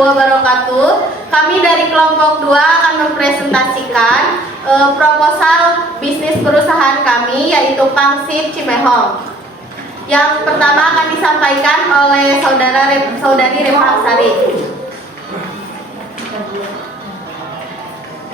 wabarakatuh. Kami dari kelompok 2 akan mempresentasikan proposal bisnis perusahaan kami, yaitu Pangsit Cimehong. Yang pertama akan disampaikan oleh saudari Repa Hapsari.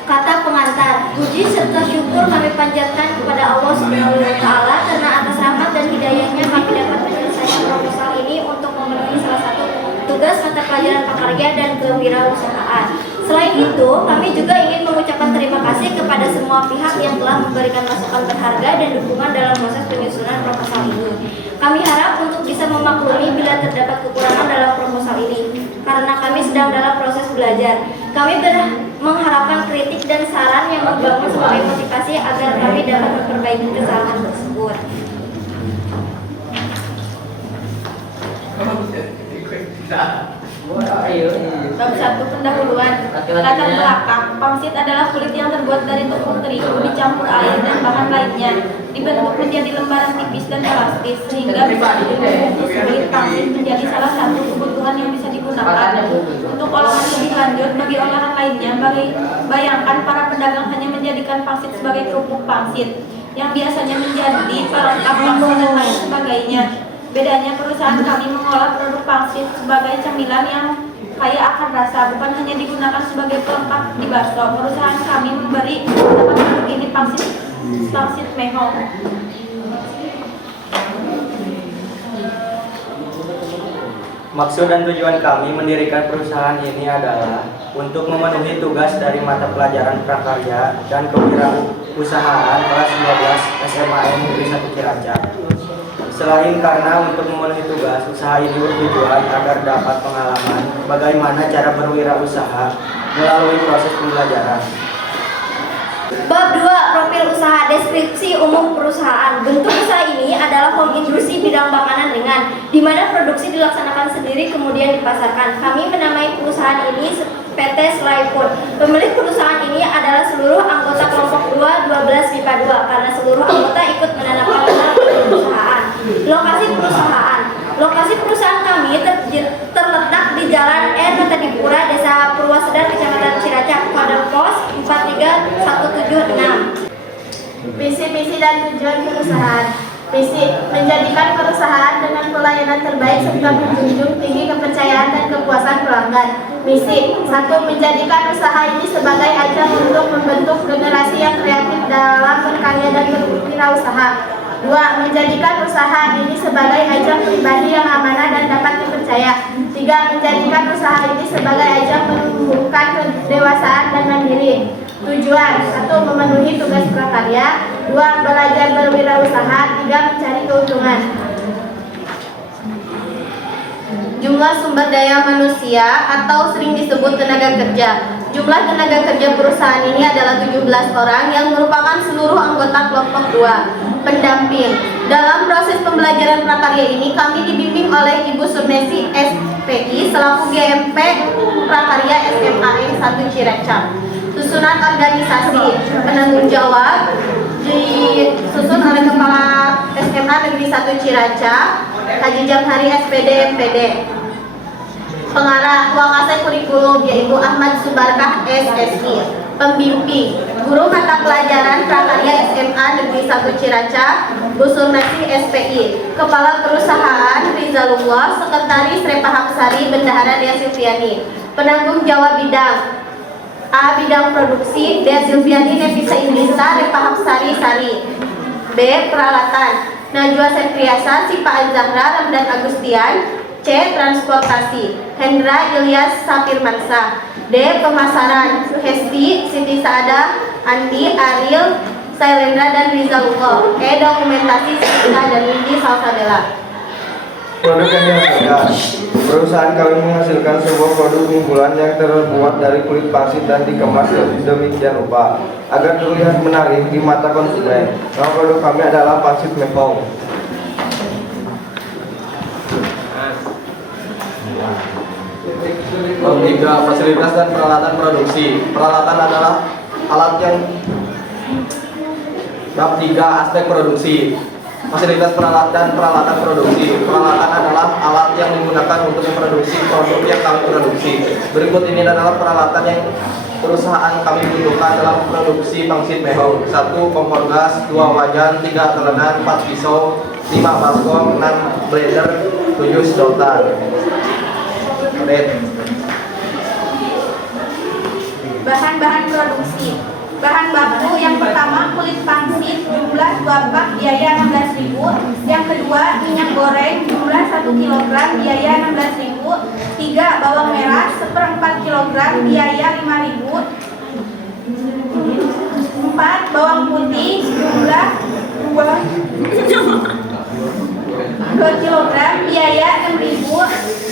Kata pengantar, puji serta syukur kami panjatkan kepada Allah Subhanahu wa Ta'ala karena atas rahmat dan hidayahnya kami dapat menyelesaikan proposal ini untuk memenuhi salah satu tugas mata pelajaran prakarya dan kewirausahaan. Selain itu, kami juga ingin mengucapkan terima kasih kepada semua pihak yang telah memberikan masukan berharga dan dukungan dalam proses penyusunan proposal ini. Kami harap untuk bisa memaklumi bila terdapat kekurangan dalam proposal ini, karena kami sedang dalam proses belajar. Kami mengharapkan kritik dan saran yang membangun sebagai motivasi agar kami dapat memperbaiki kesalahan tersebut. Bab 1 pendahuluan. Latar belakang. Pangsit adalah kulit yang terbuat dari tepung terigu dicampur air dan bahan lainnya, dibentuk menjadi lembaran tipis dan elastis sehingga bisa dibungkus. Kulit pangsit menjadi salah satu kebutuhan yang bisa digunakan untuk olahan lebih lanjut. Bagi olahan lainnya, bayangkan para pedagang hanya menjadikan pangsit sebagai kerupuk pangsit yang biasanya menjadi pelengkap bakso dan lain sebagainya. Bedanya, perusahaan kami mengolah produk pangsit sebagai camilan yang kaya akan rasa, bukan hanya digunakan sebagai pelengkap di bakso. Perusahaan kami memberi nama produk ini Pangsit Mehong. Maksud dan tujuan kami mendirikan perusahaan ini adalah untuk memenuhi tugas dari mata pelajaran prakarya dan kewirausahaan kelas 12 SMAN Negeri 1 Cilacap. Selain karena untuk memenuhi tugas, usaha ini bertujuan agar dapat pengalaman bagaimana cara berwirausaha melalui proses pembelajaran. Bab 2. Profil usaha. Deskripsi umum perusahaan. Bentuk usaha ini adalah home industri bidang makanan ringan, di mana produksi dilaksanakan sendiri kemudian dipasarkan. Kami menamai perusahaan ini PT Slay Food. Pemilik perusahaan ini adalah seluruh anggota kelompok 2 12 MIPA 2 karena seluruh anggota ikut menanamkan modal perusahaan. Lokasi perusahaan kami terletak di Jalan R. Metadipura, Desa Purwasedar, Kecamatan Cilacap, kode pos 43176. Visi dan tujuan perusahaan. Visi, menjadikan perusahaan dengan pelayanan terbaik serta menjunjung tinggi kepercayaan dan kepuasan pelanggan. Misi, 1. Menjadikan usaha ini sebagai ajang untuk membentuk generasi yang kreatif dalam berkarya dan berwirausaha. 2. Menjadikan usaha ini sebagai ajang pribadi yang amanah dan dapat dipercaya. 3. Menjadikan usaha ini sebagai ajang menumbuhkan kedewasaan dan mandiri. Tujuan, 1. Memenuhi tugas prakarya. 2. Belajar berwirausaha. 3. Mencari keuntungan. Jumlah sumber daya manusia atau sering disebut tenaga kerja. Jumlah tenaga kerja perusahaan ini adalah 17 orang yang merupakan seluruh anggota kelompok 2. Pendamping. Dalam proses pembelajaran prakarya ini kami dibimbing oleh Ibu Surnesi SPI selaku GMP Prakarya SMAN 1 Cilacap. Susunan organisasi. Penanggung jawab disusun oleh Kepala SMA Negeri 1 Cilacap, Haji Jamhari SPD MPD. Pengarah Wakasai Kurikulum yaitu Ahmad Subarkah SSI. Pembimbing Guru Mata Pelajaran Prakarya SMA Negeri 1 Cilacap, Bu Surnesi SPI. Kepala Perusahaan Rizalullah, Sekretaris Repa Hapsari, Bendahara Dea Silviani. Penanggung jawab bidang A. Bidang produksi Dea Silviani Nefisa Indisa Repa Hapsari Sari. B. Peralatan Najwa Septriasa Sipa Al-Zahra Ramdan Agustian. C. Transportasi Hendra Ilyas Sapirmansa. D. Pemasaran Hesti Siti Saada Andi Ariel Sailendra dan Rizalullah. E. Dokumentasi Sita dan Windy Salsabella. Produk yang dihasilkan. Perusahaan kami menghasilkan sebuah produk unggulan yang terbuat dari kulit pangsit dan dikemas demikian rupa agar terlihat menarik di mata konsumen. Nama produk kami adalah Pangsit Mehong. Bab 3. Fasilitas dan peralatan produksi. Peralatan adalah alat yang. Bab 3. Aspek produksi. Fasilitas peralatan produksi. Peralatan adalah alat yang digunakan untuk memproduksi produk yang kami produksi. Berikut ini adalah peralatan yang perusahaan kami butuhkan dalam produksi pangsit mehong. 1. Kompor gas, 2 wajan, 3 telenan, 4 pisau, 5 baskom, 6 blender, 7 sedotan. Bahan-bahan produksi. Bahan baku yang pertama kulit pangsit jumlah 2 pak biaya 16.000. Yang kedua minyak goreng jumlah 1 kg biaya 16.000. 3. Bawang merah 1/4 kg biaya 5.000. 4. Bawang putih jumlah 2 kg biaya 6.000.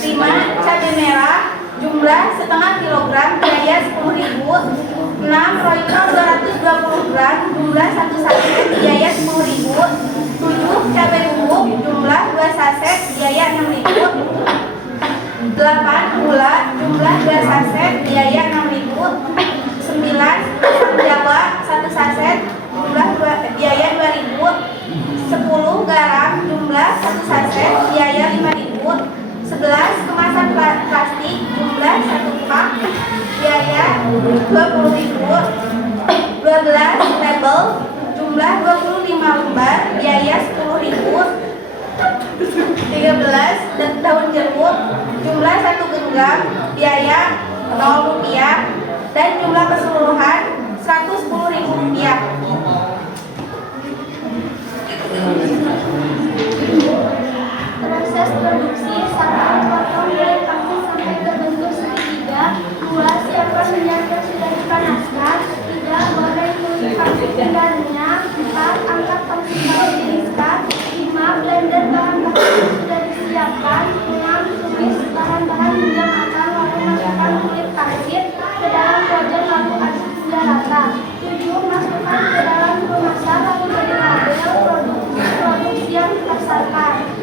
5. Cabai merah jumlah setengah kilogram biaya 10.000. 6. Royco 220 gram jumlah 1 saset biaya 10.000. 7. Cabai bubuk jumlah 2 saset biaya 6.000. 8. Gula jumlah 2 saset biaya 6.000. 9. Asam jawa 1 saset jumlah biaya 2.000. 10. Garam jumlah 1 saset biaya 5.000. 11. Kemasan plastik jumlah 1 pak biaya 20.000. 12. Label jumlah 25 lembar biaya 10.000. 13. Daun jeruk jumlah 1 genggam biaya 0 rupiah dan jumlah keseluruhan 110.000 rupiah. Proses produksi 1. Potong dari pangsit sampai berbentuk segitiga. 2. Siapkan minyak yang sudah dipanaskan. 3. Goreng kulit pangsit hingga. 4. Angkat pangsit lalu tiriskan. 5. Blender bahan-bahan yang sudah disiapkan. 6. Tumis bahan-bahan hingga matang lalu masukkan kulit pangsit ke dalam wajan lalu aduk hingga rata. 7. Masukkan ke dalam kemasan lalu beri label produksi yang dipasarkan.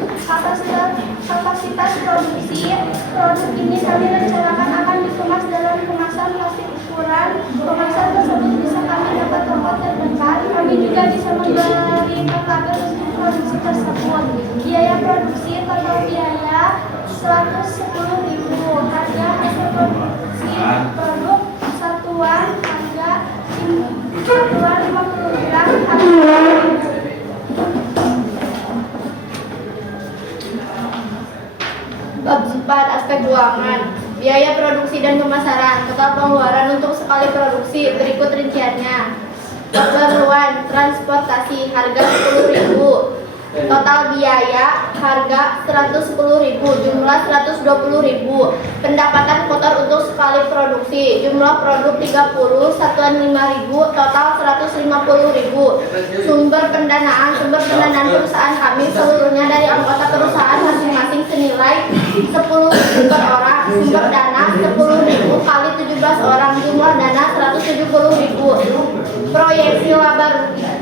Kapasitas produksi produk ini kami rencanakan akan dikemas dalam kemasan plastik ukuran. Kemasan tersebut bisa kami dapat tempat terdekat. Kami juga bisa memberikan label untuk produksi tersebut. Biaya produksi total biaya 110.000. Harga hasil produksi produk satuan harga 50 gram harga. Bab 4. Aspek keuangan. Biaya produksi dan pemasaran. Total pengeluaran untuk sekali produksi berikut rinciannya. Keperluan transportasi harga 10.000. Total biaya harga 110.000, jumlah 120.000. Pendapatan kotor untuk sekali produksi, jumlah produk 30, satuan 5.000, total 150.000. Sumber pendanaan perusahaan kami seluruhnya dari anggota perusahaan masing-masing senilai 10.000 per orang. Sumber dana 10.000 kali 17 orang, jumlah dana 170.000. Proyeksi laba rugi.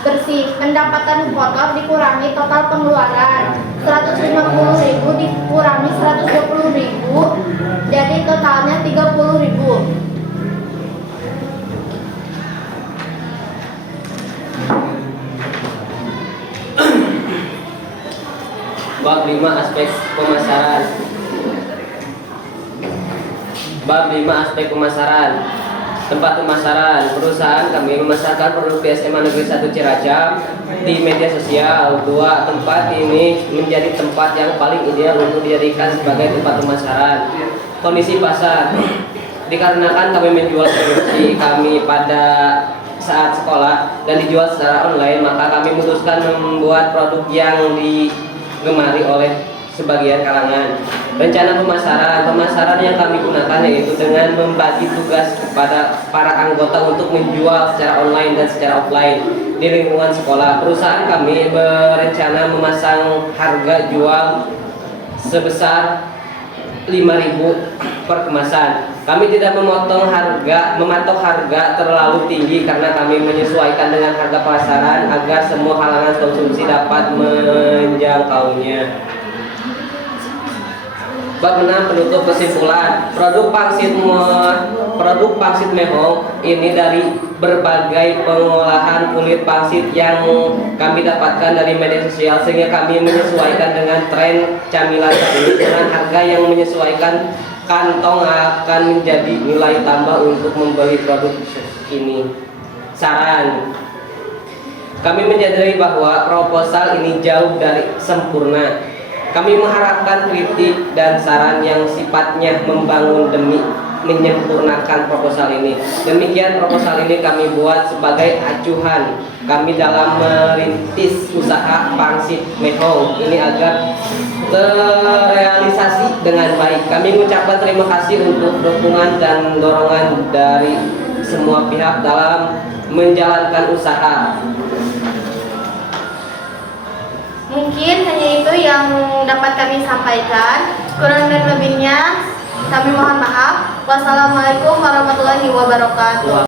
Pendapatan kotor dikurangi total pengeluaran 150.000 dikurangi 120.000 jadi totalnya 30.000. Bab 5. Aspek pemasaran. Bab 5. Aspek pemasaran. Tempat pemasaran. Perusahaan kami memasarkan produk di SMA Negeri 1 Cilacap di media sosial. 2. Tempat ini menjadi tempat yang paling ideal untuk dijadikan sebagai tempat pemasaran. Kondisi pasar. Dikarenakan kami menjual produksi kami pada saat sekolah dan dijual secara online, maka kami memutuskan membuat produk yang digemari oleh sebagian kalangan. Rencana pemasaran yang kami gunakan yaitu dengan membagi tugas kepada para anggota untuk menjual secara online dan secara offline di lingkungan sekolah. Perusahaan kami berencana memasang harga jual sebesar 5.000 per kemasan. Kami tidak mematok harga terlalu tinggi karena kami menyesuaikan dengan harga pasaran agar semua kalangan konsumsi dapat menjangkaunya. Bab 6. Penutup kesimpulan. Produk pangsit mehong ini dari berbagai pengolahan kulit pangsit yang kami dapatkan dari media sosial, sehingga kami menyesuaikan dengan tren camilan ini dengan harga yang menyesuaikan kantong akan menjadi nilai tambah untuk membeli produk ini. Saran, kami menyadari bahwa proposal ini jauh dari sempurna. Kami mengharapkan kritik dan saran yang sifatnya membangun demi menyempurnakan proposal ini. Demikian proposal ini kami buat sebagai acuan kami dalam merintis usaha pangsit Mehong ini agar terrealisasi dengan baik. Kami mengucapkan terima kasih untuk dukungan dan dorongan dari semua pihak dalam menjalankan usaha. Mungkin hanya itu yang dapat kami sampaikan. Kurang dan lebihnya kami mohon maaf. Wassalamualaikum warahmatullahi wabarakatuh.